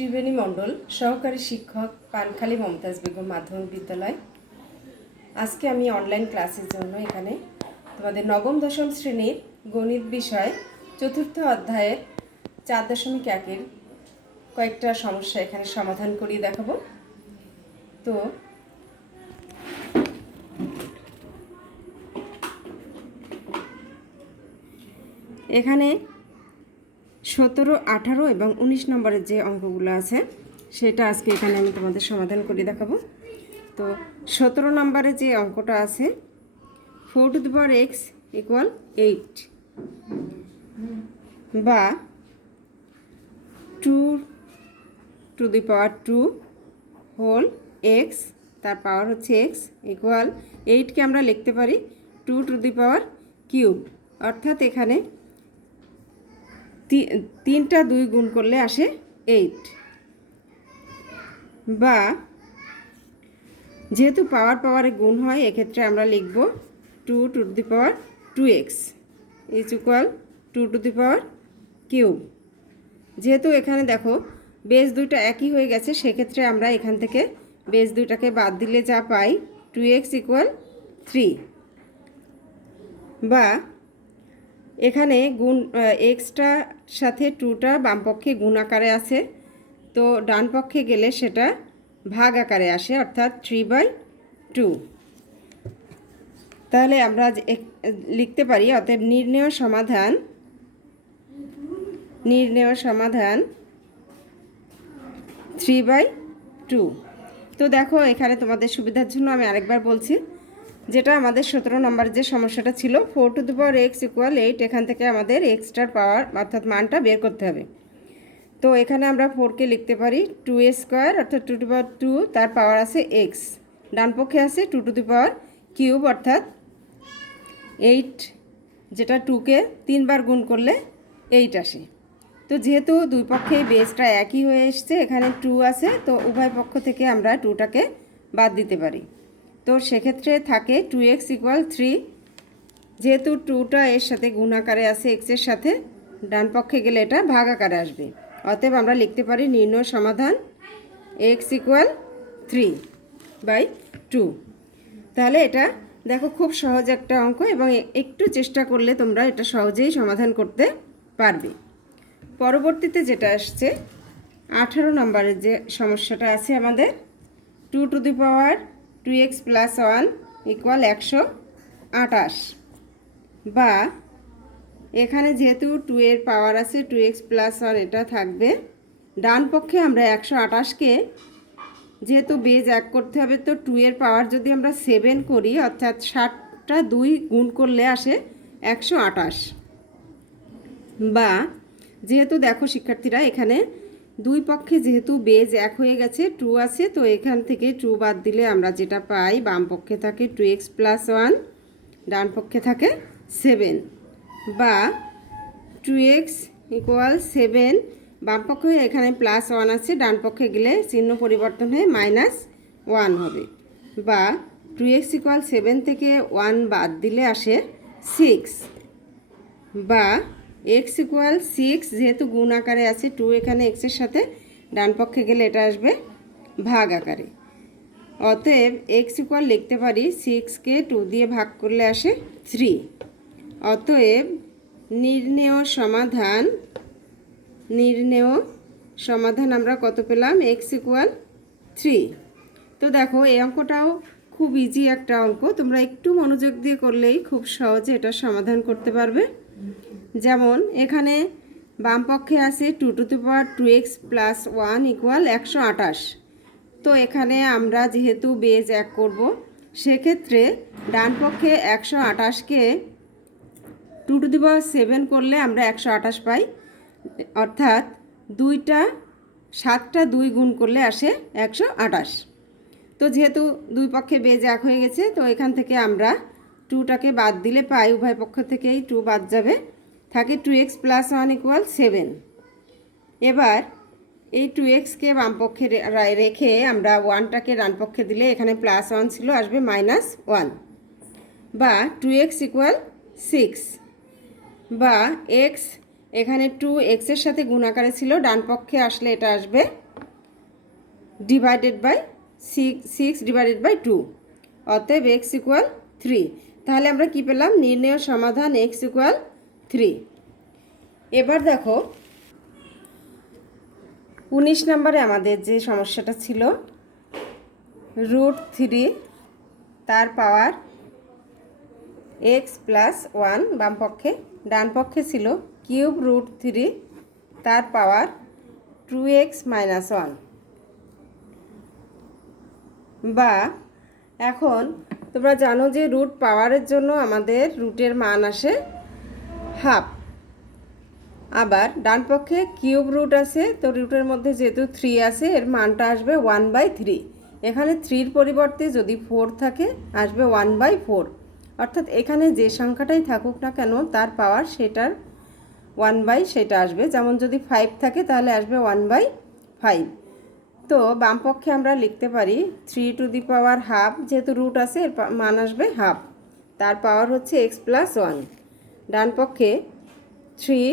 ত্রিবেণী মণ্ডল, সহকারী শিক্ষক, পানখালী মমতাজ বেগম মাধ্যমিক বিদ্যালয়। আজকে আমি অনলাইন ক্লাসের জন্য এখানে তোমাদের নবম দশম শ্রেণীর গণিত বিষয় চতুর্থ অধ্যায়ের 4.1-এর কয়েকটা সমস্যা এখানে সমাধান করিয়ে দেখাবো। তো এখানে 17, 18 এবং 19 নম্বরের যে অঙ্কগুলো আছে সেটা আজকে এখানে আমি তোমাদের সমাধান করে দেখাবো। তো 17 নম্বরে যে অঙ্কটা আছে 4x = 8 বা 2 হোল x, তার পাওয়ার হচ্ছে x ইকুয়াল 8কে আমরা লিখতে পারি 2³ অর্থাৎ এখানে 3টা 2 গুণ করলে আসে 8, বা যেহেতু পাওয়ারে গুণ হয় এক্ষেত্রে আমরা লিখব 2^2x = 2^3। যেহেতু এখানে দেখো বেস দুইটা একই হয়ে গেছে সেক্ষেত্রে আমরা এখান থেকে বেস দুইটাকে বাদ দিলে যা পাই 2x = 3, বা এখানে গুণ এক্সটার সাথে 2টা বাম পক্ষে গুণ আকারে আছে, তো ডান পক্ষে গেলে সেটা ভাগ আকারে আসে অর্থাৎ 3/2। তাহলে আমরা লিখতে পারি অতএব নির্ণেয় সমাধান 3/2। তো দেখো এখানে তোমাদের সুবিধার জন্য আমি আরেকবার বলছি, যেটা আমাদের 17 নম্বর যে সমস্যাটা ছিল 4x = 8, এখান থেকে আমাদের এক্সটার পাওয়ার অর্থাৎ মানটা বের করতে হবে। তো এখানে আমরা 4কে লিখতে পারি 2² অর্থাৎ 2/2, তার পাওয়ার আছে x, ডান পক্ষে আছে 2³ অর্থাৎ 8, যেটা 2কে 3 বার গুণ করলে 8 আসে। তো যেহেতু দুই পক্ষেই বেসটা একই হয়ে এসছে, এখানে 2 আছে, তো উভয় পক্ষ থেকে আমরা 2টাকে বাদ দিতে পারি। তো সেক্ষেত্রে থাকে 2x = 3, যেহেতু 2টা এর সাথে গুণ আকারে আছে এক্সের সাথে, ডান পক্ষে গেলে এটা ভাগ আকারে আসবে। অতএব আমরা লিখতে পারি নির্ণয় সমাধান x = 3/2। তাহলে এটা দেখো খুব সহজ একটা অঙ্ক এবং একটু চেষ্টা করলে তোমরা এটা সহজেই সমাধান করতে পারবে। পরবর্তীতে যেটা আসছে 18 নম্বরের যে সমস্যাটা আছে আমাদের 2^2x + 1 = 128, বা এখানে যেহেতু 2 এর পাওয়ার আছে 2x + 1 এটা থাকবে। ডান পক্ষে আমরা 128কে যেহেতু বেজ এক করতে হবে, তো 2 এর পাওয়ার যদি আমরা 7 করি অর্থাৎ 7টা 2 গুণ করলে আসে 128, বা যেহেতু দেখো শিক্ষার্থীরা এখানে দুই পক্ষে যেহেতু বেজ এক হয়ে গেছে 2 আছে, তো এখান থেকে 2 বাদ দিলে আমরা যেটা পাই বাম পক্ষে থাকে 2x + 1, ডান পক্ষে থাকে 7, বা 2x = 7, বাম পক্ষে এখানে +1 আছে, ডান পক্ষে গেলে চিহ্ন পরিবর্তন হয়ে -1 হবে, বা 2x = 7 থেকে 1 বাদ দিলে আসে 6, বা x = 6, যেহেতু গুণ আকারে আছে 2 এখানে এক্সের সাথে, ডান পক্ষে গেলে এটা আসবে ভাগ আকারে। অতএব x = লিখতে পারি 6কে 2 দিয়ে ভাগ করলে আসে 3। অতএব নির্ণেয় সমাধান আমরা কত পেলাম? x = 3। তো দেখো এই অঙ্কটাও খুব ইজি একটা অঙ্ক, তোমরা একটু মনোযোগ দিয়ে করলেই খুব সহজে এটা সমাধান করতে পারবে। যেমন এখানে বাম পক্ষে আছে 2^2x + 1 = 128, তো এখানে আমরা যেহেতু বেজ এক করব সেক্ষেত্রে ডান পক্ষে 128কে 2^7 করলে আমরা 128 পাই, অর্থাৎ 7টা 2 গুণ করলে আসে 128। তো যেহেতু দুই পক্ষে বেজ এক হয়ে গেছে, তো এখান থেকে আমরা 2টাকে বাদ দিলে পাই উভয় পক্ষ থেকেই 2 বাদ যাবে, থাকে 2x + 1 = 7। এবার এই 2xকে বাম পক্ষে রেখে আমরা 1টাকে ডান পক্ষে দিলে এখানে +1 ছিল, আসবে -1, বা 2x = 6, বা x এখানে 2x এর সাথে গুণ আকারে ছিল, ডান পক্ষে আসলে এটা আসবে ডিভাইডেড বাই 6/2, অতএব এক্স ইকুয়াল 3। তাহলে আমরা কি পেলাম? নির্ণেয় সমাধান এক্স ইকুয়াল 3। এবার দেখো 19 নম্বরে আমাদের যে সমস্যাটা ছিল, √3 তার পাওয়ার x+1 বাম পক্ষে, ডান পক্ষে ছিল কিউব √3 তার পাওয়ার 2x - 1। বা এখন তোমরা জানো যে রুট পাওয়ারের জন্য আমাদের রুটের মান আসে হাফ। আবার ডান পক্ষে কিউব রুট আছে, তো রুটের মধ্যে যেহেতু 3 আছে এর মানটা আসবে 1/3। এখানে 3-র পরিবর্তে যদি 4 থাকে আসবে 1/4, অর্থাৎ এখানে যে সংখ্যাটাই থাকুক না কেন তার পাওয়ার সেটার 1/, সেটা আসবে। যেমন যদি 5 থাকে তাহলে আসবে 1/5। তো বাম পক্ষে আমরা লিখতে পারি 3^½ যেহেতু রুট আছে এর মান আসবে হাফ, তার পাওয়ার হচ্ছে x+1। ডান পক্ষে 3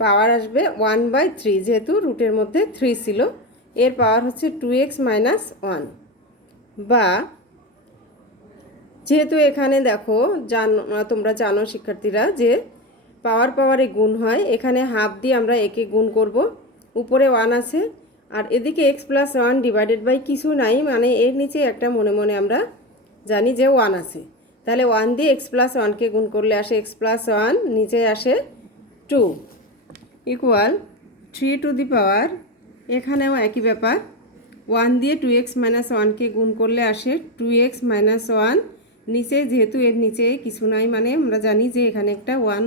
পাওয়ার আসবে 1/3, যেহেতু রুটের মধ্যে 3 ছিল, এর পাওয়ার হচ্ছে 2x - 1। বা যেহেতু এখানে দেখো তোমরা জানো শিক্ষার্থীরা যে পাওয়ারে গুণ হয়, এখানে হাফ দিয়ে আমরা একে গুণ করব, উপরে 1 আছে আর এদিকে x+1 ডিভাইডেড বাই কিছু নাই, মানে এর নিচে একটা মনে মনে আমরা জানি যে 1 আছে। তাহলে 1 দিয়ে x+1কে গুণ করলে আসে x+1, নিচে আসে 2 ইকুয়াল 3^, এখানেও একই ব্যাপার, 1 দিয়ে 2x - 1কে গুণ করলে আসে 2x - 1, নিচে যেহেতু এর নিচে কিছু নাই, মানে আমরা জানি যে এখানে একটা 1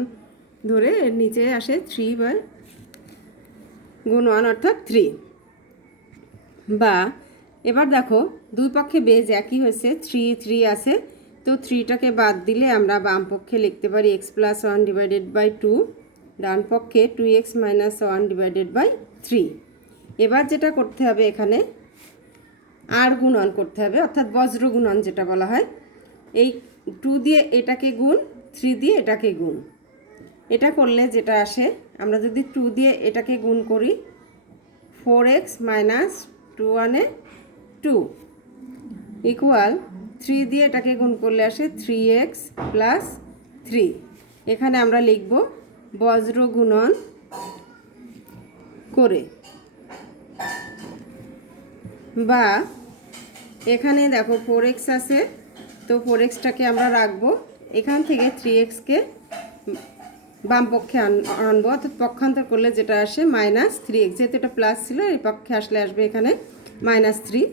ধরে এর নিচে আসে 3/1 অর্থাৎ 3। বা এবার দেখো দুই পক্ষে বেজ একই হয়েছে, 3 আছে, তো 3টাকে বাদ দিলে আমরা বাম পক্ষে লিখতে পারি x+1 ডিভাইডেড বাই 2, ডান পক্ষে 2x - 1 ডিভাইডেড বাই 3। এবার যেটা করতে হবে এখানে আর গুণন করতে হবে, অর্থাৎ বজ্র গুণন যেটা বলা হয়। এই 2 দিয়ে এটাকে গুণ, 3 দিয়ে এটাকে গুণ, এটা করলে যেটা আসে, আমরা যদি 2 দিয়ে এটাকে গুণ করি 4x - 2 ইকুয়াল 3 দিয়ে এটাকে গুণ করলে আসে 3x + 3। এখানে আমরা লিখব বজ্র গুণন করে। বা এখানে দেখো 4x আছে, তো 4xটাকে আমরা রাখবো, এখান থেকে 3xকে বাম পক্ষে আনবো, অর্থাৎ পক্ষান্তর করলে যেটা আসে -3x, যেহেতু এটা প্লাস ছিল এই পক্ষে আসলে আসবে এখানে -3।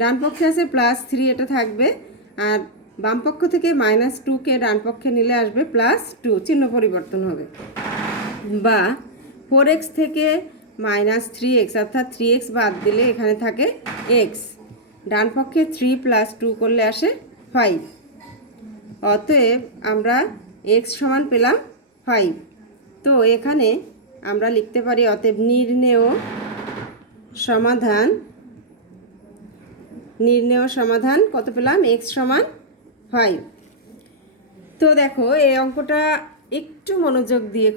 ডান পক্ষে আছে +3, এটা থাকবে, আর বাম পক্ষ থেকে -2কে ডান পক্ষে নিলে আসবে +2, চিহ্ন পরিবর্তন হবে। বা 4x থেকে -3x, অর্থাৎ 3x বাদ দিলে এখানে থাকে x, ডান পক্ষে 3 + 2 করলে আসে 5, অতএব আমরা x সমান পেলাম 5। তো এখানে আমরা লিখতে পারি অতএব নির্ণেয় সমাধান কত পেলাম? x সমান 5। তো দেখো এই অঙ্কটা একটু মনোযোগ দিয়ে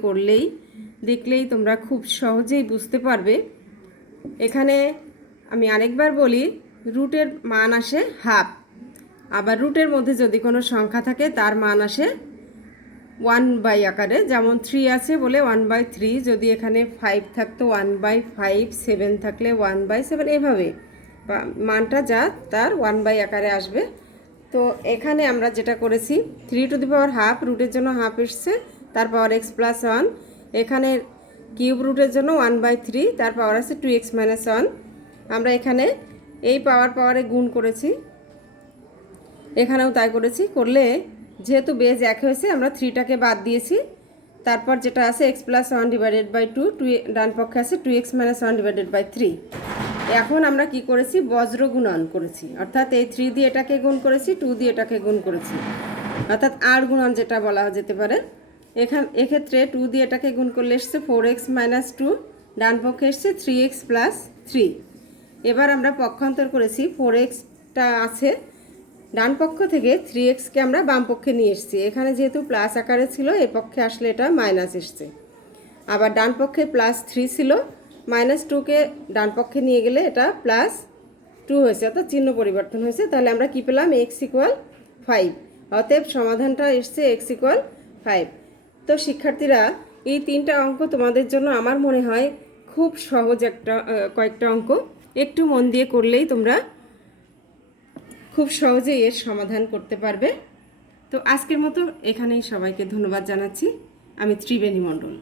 দেখলেই তোমরা খুব সহজেই বুঝতে পারবে। এখানে আমি আরেকবার বলি, রুটের মান আসে হাফ, আবার রুটের মধ্যে যদি কোনো সংখ্যা থাকে তার মান আসে 1/, আকারে, যেমন 3 আছে বলে 1/3, যদি এখানে 5 থাকতো 1/5, 7 থাকলে 1/7, এভাবে মানটা যা তার 1/, আকারে আসবে। তো এখানে আমরা যেটা করেছি 3^½ রুটের জন্য হাফ এসছে, তার পাওয়ার x+1, এখানে কিউব রুটের জন্য 1/3 তার পাওয়ার আছে 2x - 1। আমরা এখানে এই পাওয়ারে গুণ করেছি, এখানেও তাই করেছি, করলে যেহেতু বেজ এক হয়েছে আমরা 3টাকে বাদ দিয়েছি, তারপর যেটা আছে x+1 ডিভাইডেড বাই 2, ডান পক্ষে আছে 2x - 1 ডিভাইডেড বাই 3। এখন আমরা কি করেছি? বজ্র গুণন করেছি, অর্থাৎ এই 3 দিয়ে এটাকে গুণ করেছি, 2 দিয়ে এটাকে গুণ করেছি, অর্থাৎ আর গুণন যেটা বলা যেতে পারে। এক্ষেত্রে 2 দিয়ে এটাকে গুণ করলে এসছে 4x - 2, ডান পক্ষে এসছে 3x + 3। এবার আমরা পক্ষান্তর করেছি, 4xটা আছে ডান পক্ষ থেকে, 3xকে আমরা বাম পক্ষে নিয়ে এসেছি, এখানে যেহেতু প্লাস আকারে ছিল এর পক্ষে আসলে এটা মাইনাস এসছে। আবার ডান পক্ষে +3 ছিল, -2কে ডান পক্ষে নিয়ে গেলে এটা +2 হয়েছে, অর্থাৎ চিহ্ন পরিবর্তন হয়েছে। তাহলে আমরা কি পেলাম? x = 5। অতএব সমাধানটা এসছে x = 5। তো শিক্ষার্থীরা, এই 3টা অঙ্ক তোমাদের জন্য আমার মনে হয় খুব সহজ কয়েকটা অঙ্ক। একটু মন দিয়ে করলেই তোমরা খুব সহজেই এর সমাধান করতে পারবে। তো আজকের মতো এখানেই সবাইকে ধন্যবাদ জানাচ্ছি। আমি ত্রিবেণী মণ্ডল।